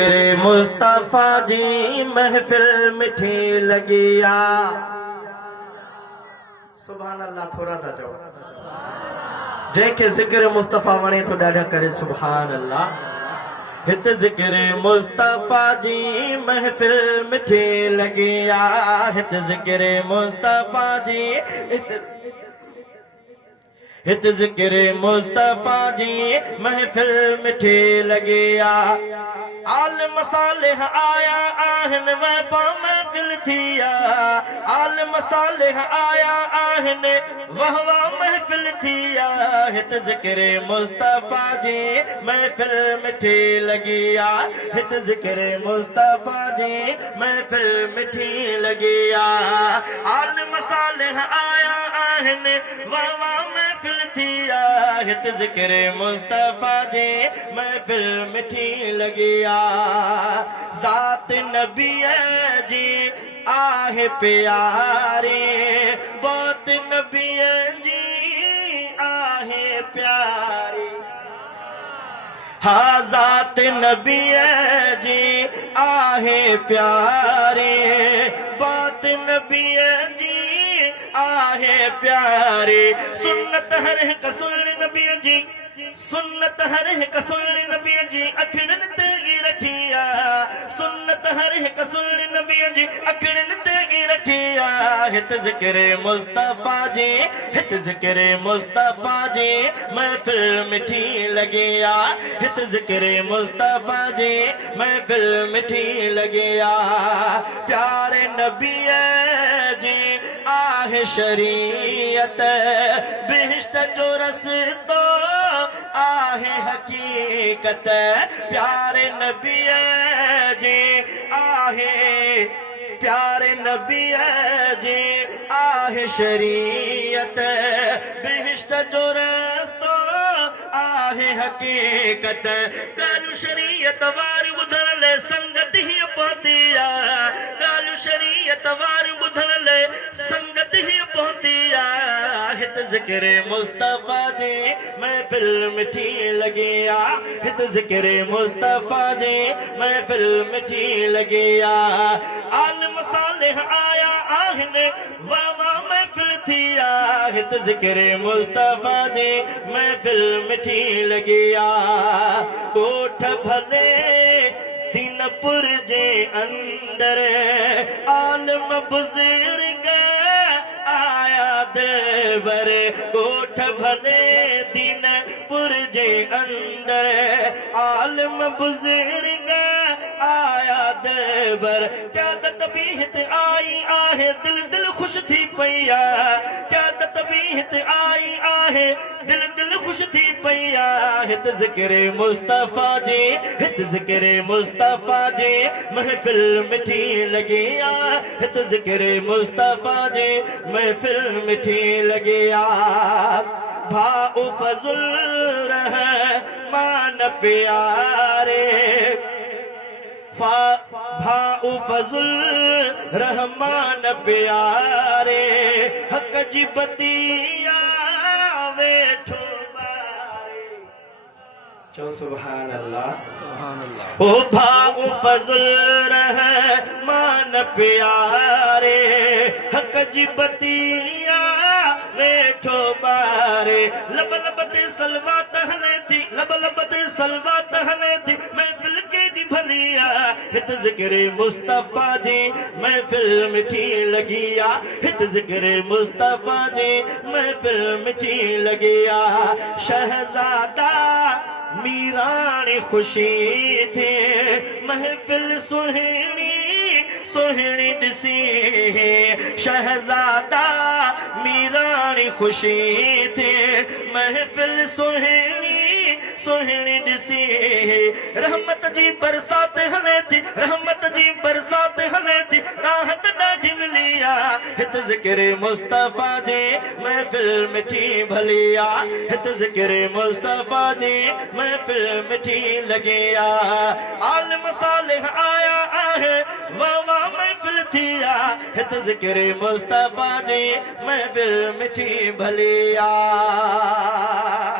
तेरे मुस्तफा जी महफिल मिठी लगिया। सुभान अल्लाह। थोड़ा था चओ जंहिंखे ज़िक्र मुस्तफा वणे तो ॾाढा करे सुभान अल्लाह। हित ज़िक्र मुस्तफा जी महफिल मिठी लगिया। हित ज़िक्र मुस्तफा जी हित ज़िक्र मुस्तफा जी महफिल मिठी लगिया। आलिम सालिह आया आहिन वफ़ा महफिल थिया। आलिम सालिह आया आहिन वहवा महफिल थिया। हित ज़िक्र मुस्तफा जी महफिल मिठी लगिया। हित ज़िक्र मुस्तफा जी महफिल मिठी लगिया। आलिम सालिह आया आहिन वहवा महफिल थिया। हित ज़िक्र मुस्तफा जी महफिल मिठी लगिया। ज़ात नबी जी आहे प्यारे। बहुत नबी जी आहे प्यारे। हाँ ज़ात नबी जी आहे प्यारे। बात नबी जी आहे प्यारे। सुन्नत हर हिक सुन नबी जी। सुन्नत हर हिक सुन नबी जी अखिड़न ते रखिया। सुन्नत हर हिक सुन नबी जी अखिड़न ते रखिया। हित ज़िक्र मुस्तफा जी हित ज़िक्र मुस्तफा जी महफिल मिठी लगिया। हित ज़िक्र मुस्तफा जी महफिल मिठी लगिया। प्यारे नबी जी आहे शरीयत। बिहिश्त जो रस्तो आहे हकीकत। प्यारे नबी जी आहे प्यारे नबी जी आहे शरीयत। बिहिश्त जो रस्तो आहे हकीकत। ॻाल्हियूं शरीयत वारी ॿुधण लाइ संगत ही पहुती आहे। ॻाल्हियूं शरीयत वारी ॿुधण लाइ संगत ही पहुती आहे। हित ज़िक्र मुस्तफा जी महफिल मिठी लगिया। हित ज़िक्र मुस्तफा जी महफिल मिठी लगिया। आलिम सालिह आया आहिन वहवा महफिल थिया। हित ज़िक्र मुस्तफा जी महफिल मिठी लगिया। ॻोठ भले दीनपुर जे अंदर आलिम बुज़ुर्ग आया देवर। ॻोठ भले दीनपुर जे अंदर आलिम बुज़ुर्ग आया देवर। क़यादत भी हित आई आहे दिल दिल खुश थी पई आहे। क़यादत भी हित आई आहे दिल दिल खुश थी पई आहे। हित ज़िक्र मुस्तफा जी हित ज़िक्र मुस्तफा जी महफिल मिठी लगिया। हित ज़िक्र मुस्तफा जी महफिल मिठी लगिया। भाउ फज़ुल रहमान प्यारे। भाउ फज़ुल रहमान प्यारे। हक़ जी बतिया वेठो बारे। चो सुभान अल्लाह। ओ भाउ फज़ुल रहमान प्यारे। हक़ जी बतिया वेठो बारे। लब लब ते सलवात हले थी। लब लब ते सलवात हले थी। महफिल केॾी भली आहे। हित ज़िक्र मुस्तफा जी महफिल मिठी लगिया। हित ज़िक्र मुस्तफा जी महफिल मिठी लगिया। शहज़ादा मीरानी खुशी थे महफिल सुहिणी सुहिणी ॾिसी। शहज़ादा मीरानी खुशी थे महफिल सुहिणी सुहिणी ॾिसी। रहमत जी बरसात हले थी। रहमत जी बरसात हले थी। राहत ॾाढी मिली आहे। हित ज़िक्र मुस्तफा जी महफिल मिठी भली आहे। हित ज़िक्र मुस्तफा जी महफिल मिठी लगिया। आलिम सालिह आया आहे वहवा महफिल थिया। हित ज़िक्र मुस्तफा जी महफिल मिठी भली आहे।